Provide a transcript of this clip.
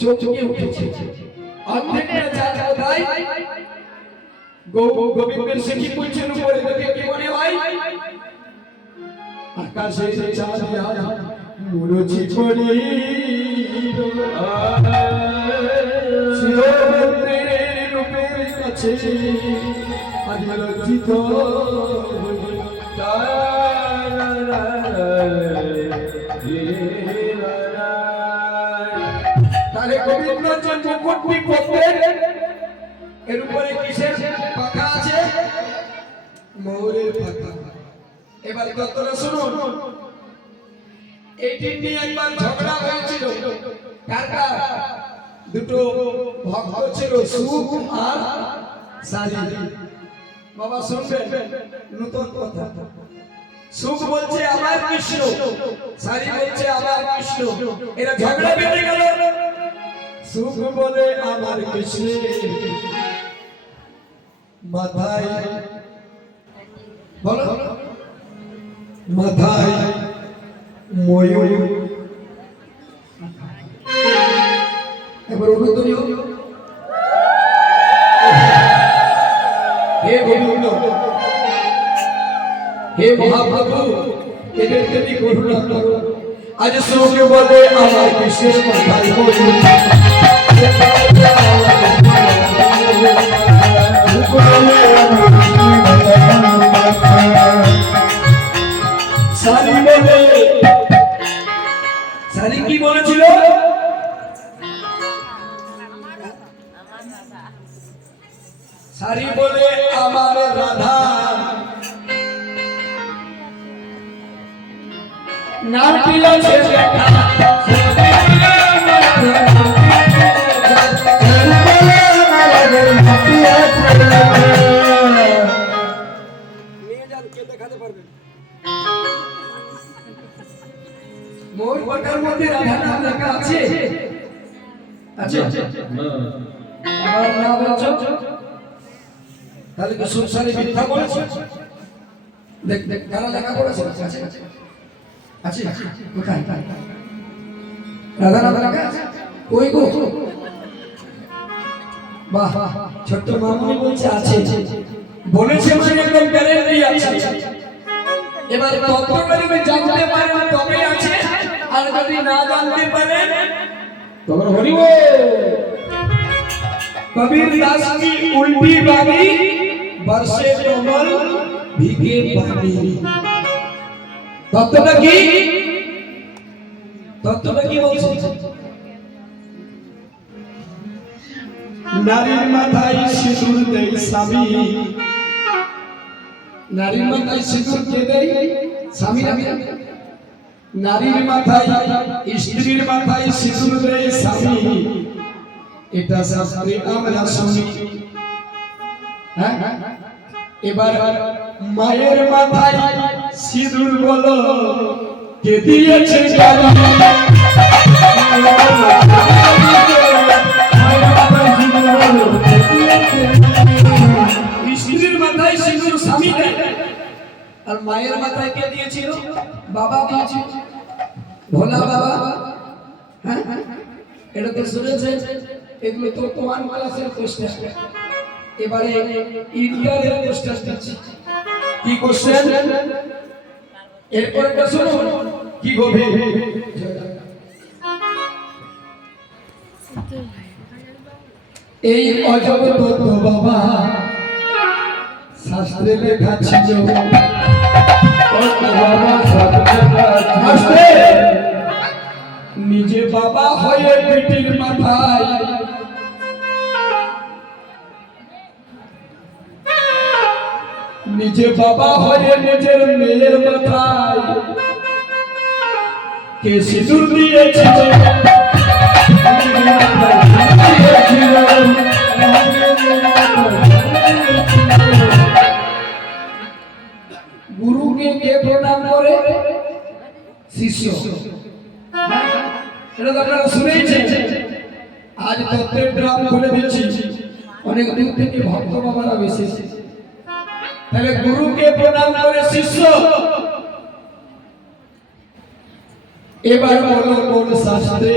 চোখে উঠেছে অর্ধেকটা চাঁদ কোথায় গোবিন্দের সিঁড়ি পুঁছের উপরে দেখে কি মনে হয় আকাশে চাঁদ আজ মুরুচি পড়ি শিরোমণির রূপের কাছে আজ লজ্জিত তাহলে গোবিন্দ যে মুকুটটি করতেন এর উপরে কিসের পাখা আছে ময়ূরের পাখা এবার কতটা শুনুন এইটি নিয়ে একবার ঝগড়া হয়েছিল কার কার দুটো ভক্ত ছিল সুখ আর সারি বাবা শুনবেন নতুন কথা সুখ বলছে আমার কৃষ্ণ সারি বলছে আমার কৃষ্ণ এরা ঝগড়া বেঁধে গেল সুখ বলে আমার কৃষ্ণ মাথায় বলো মাথায় ময়ূর এবার অনুদ্বনি হোক হে গোবিন্দ হে মহাপ্রভু এদের তুমি করুণা করো আজ সুখ বলে আমার কৃষ্ণের মাথায় ময়ূর সারি বলে সারি কি বলেছিল সারি বলে আমার রাধা নাম দিয়েছে দেখা দেখাতে পারবেন মোর পাটার মধ্যে রাধা নাম লেখা আছে আছে আমার নাম বলছো তাহলে কি সংসারে মিথ্যা বলেছো দেখ দেখ কারা লেখা করেছে আছে আছে কোথায় রাধা নাম লেখা আছে কই গো বাহ ছোট্ট মামুনি বলছে আছে বলেছে মানে একদম গ্যারান্টি আছে এবার তত্ত্বটা যদি জানতে পারেন তবে আছে আর যদি না জানতে পারেন তখন হরিব কবির দাস কি উল্টি বাণী বর্ষে কমল ভিগে পানি তত্ত্বটা কি বলছে নারীর মাথায় সিঁদুর দেয় স্বামী নারীর মাথায় সিঁদুর কে দেয় স্বামী নারীর মাথায় স্ত্রীর মাথায় সিঁদুর দেয় স্বামী এটা শাস্ত্রে আমরা শুনি হ্যাঁ এবার মায়ের মাথায় সিঁদুর বলো কে দিয়েছে গালি স্ত্রীর মাথায় সিঁদুর স্বামী দেয় আর মায়ের মাথায় কে দিয়েছিল বাবা দিয়েছিল ভোলা বাবা হ্যাঁ এটা তো শুনেছে এগুলো তো তোমার ক্লাসের কোশ্চেন এবারে ইন্ডিয়ার কোশ্চেন দিচ্ছি কি কোশ্চেন এরপরটা শুনুন কি গভীর এই অজব তত্ত্ব বাবা শাস্ত্রে লেখা ছিল শাস্ত্রে নিজে বাবা হয়ে বেটির মাথায় নিজে বাবা হয়ে নিজের মেয়ের মাথায় কে সিঁদুর দিয়েছিল গুরুকে কে প্রণাম করে শিষ্য এটা তো আপনারা শুনেছেন আজ তত্ত্বের ড্রাম খুলে দিচ্ছি অনেক দূর থেকে ভক্ত বাবারা এসেছে তাহলে গুরুকে প্রণাম করে শিষ্য এবার বলো কোন শাস্ত্রে